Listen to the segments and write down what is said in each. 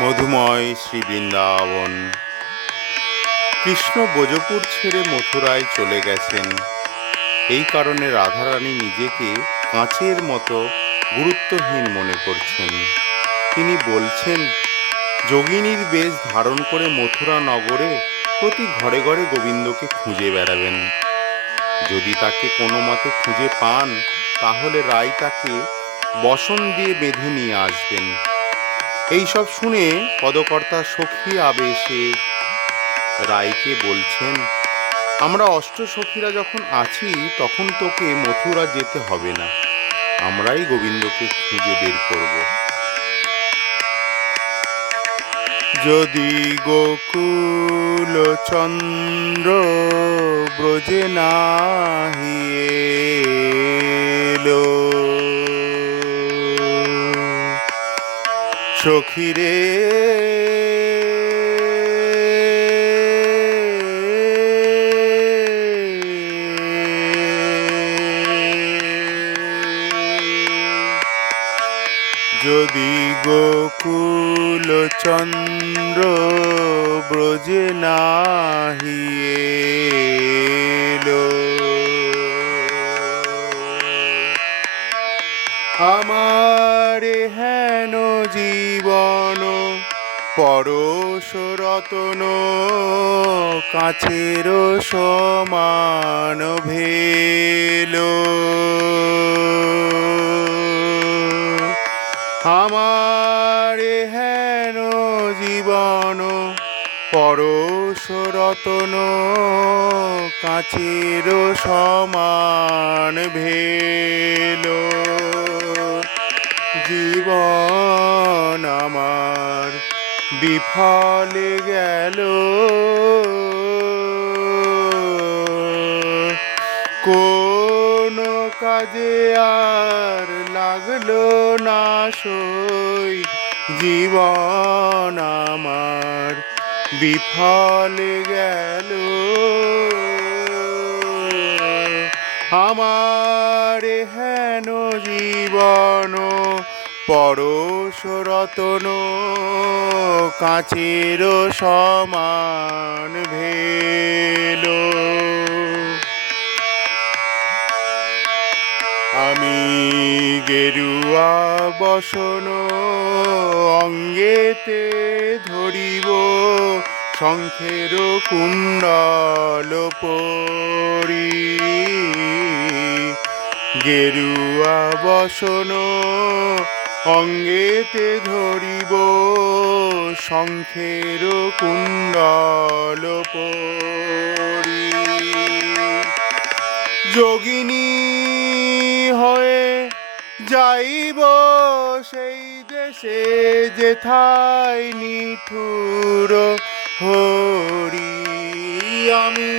মধুময় শ্রী বৃন্দাবন। কৃষ্ণ ব্রজপুর ছেড়ে মথুরায় চলে গেছেন। এই কারণে রাধারানী নিজেকে কাঁচের মতো গুরুত্বহীন মনে করছেন। তিনি বলছেন, যোগিনীর বেশ ধারণ করে মথুরা নগরে প্রতি ঘরে ঘরে গোবিন্দকে খুঁজে বেড়াবেন। যদি তাকে কোনো মতে খুঁজে পান, তাহলে রায় তাকে বসন দিয়ে বেঁধে নিয়ে আসবেন। এইসব শুনে পদকর্তা সখী আবেশে রায়কে বলছেন, আমরা অষ্টসখীরা যখন আছি তখন তোকে মথুরা যেতে হবে না, আমরাই গোবিন্দকে খুঁজে বের করব। যদি গোকুল চন্দ্র ব্রজে নাহি এলো, সখীরে যদি গোকুল চন্দ্র ব্রজে নাহি এলো, আমার হেন জীবন পরশ রতন কাছের সমান ভেলো। আমার হেন জীবন পরশ রতন কাছের সমান ভেলো। জীবন আমার বিফলে গেল, কোন কাজে আর লাগলো না সই। জীবন আমার বিফলে গেল, আমার হেন জীবন পরশ রতন কাছের সমান ভেলো। আমি গেরুয়া বসন অঙ্গেতে ধরিব, শঙ্খের কুণ্ডল পরি। গেরুয়া বসন অঙ্গেতে ধরিব, শঙ্খের কুণ্ডল পরি। যোগিনী হয়ে যাইব সেই দেশে, যেথায় নিঠুর হরি। আমি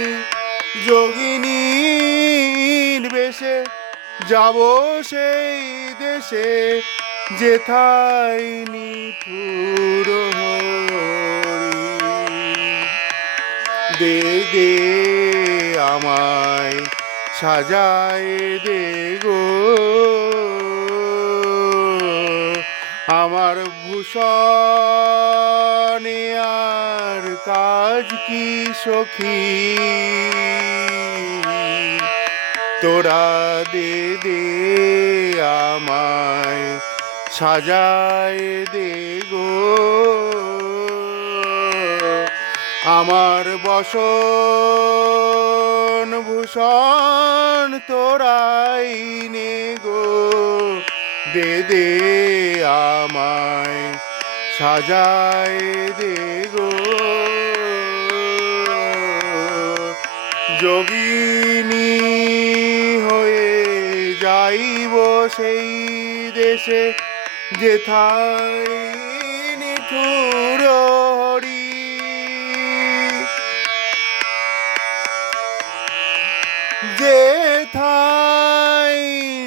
যোগিনীর বেশে যাব সেই দেশে, যেথায় নিঠুর হরি। দে দে আমায় সাজায় দে গো, আমার ভূষণে আর কাজ কি সখী। তোরা দে দে আমায় সাজায় দে গো, আমার বসন ভূষণ তোরাই নে গো। দে দে আমায় সাজায় দে গো। যোগিনী হয়ে যাইব সেই দেশে, যেথায় নিঠুর হরি। যেথায়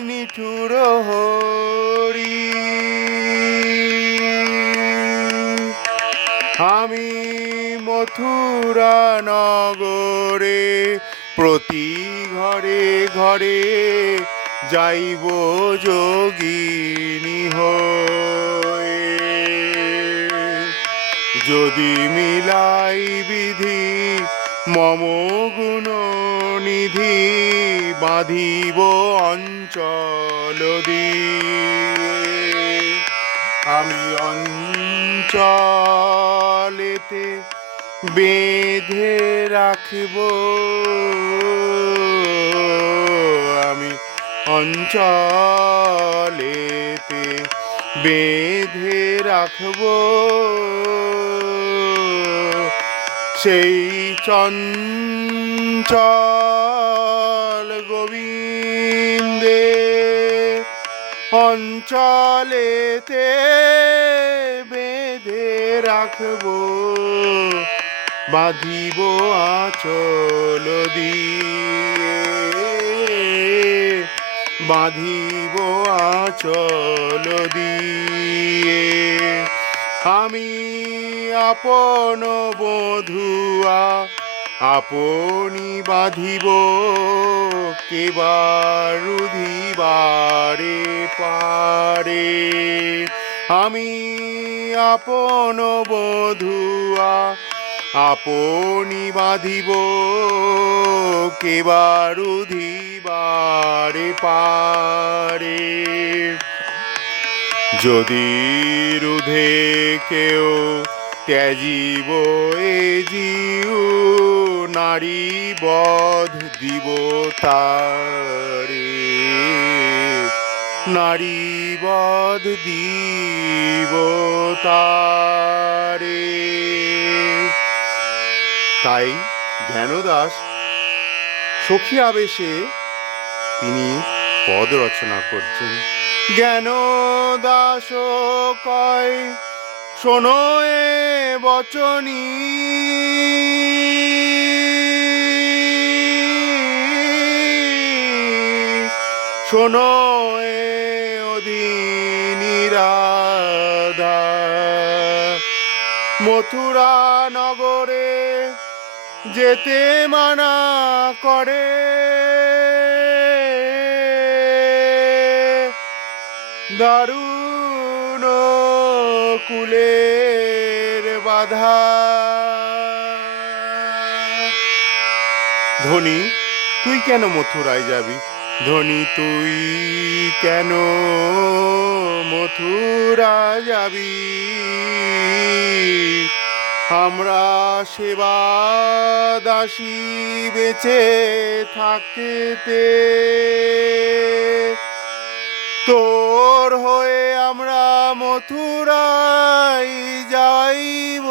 নিঠুর হরি। আমি মথুরা নগরে প্রতি ঘরে ঘরে যাইব যোগিনী হয়ে। যদি মিলাই বিধি মম গুণ নিধি বাঁধিব অঞ্চল দিয়ে আমি অঞ্চলেতে বেঁধে রাখিব আমি অঞ্চলেতে বেঁধে রাখব সেই চঞ্চল গোবিন্দে অঞ্চলেতে বেঁধে রাখব বাঁধিব আঁচল দিয়ে বাঁধিব আঁচল দিয়ে আমি আপন বধুয়া আপনি বাঁধিব কেবার রুধিবারে পারে আমি আপন বধুয়া আপনি বাঁধিব কেবার রুধিবারে পারে যদি রুধে কেউ ত্যাজিব এ জিউ নারী বধ দিব তারে নারী বধ দিব তারে। তাই জ্ঞানদাস সখী আবেশে তিনি পদ রচনা করছেন। জ্ঞানদাস কয় শোনো এ বচনী শোনো এ অধীনী রাধা মথুরা নগরে যেতে মানা করে দারুণ কুলের বাধা। ধনী তুই কেন মথুরায় যাবি ধনী তুই কেন মথুরা যাবি আমরা সেবা দাসী বেঁচে থাকতে তোর হয়ে আমরা মথুরায় যাইব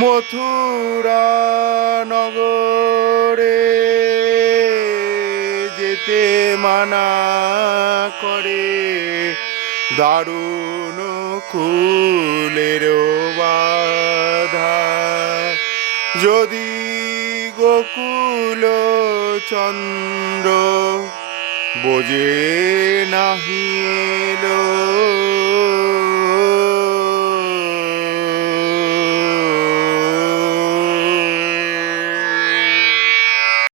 মথুরা নগরে যেতে মানা করে দারুণ কুলের বাধা যদি গোকুল চন্দ্র বোঝে নাহি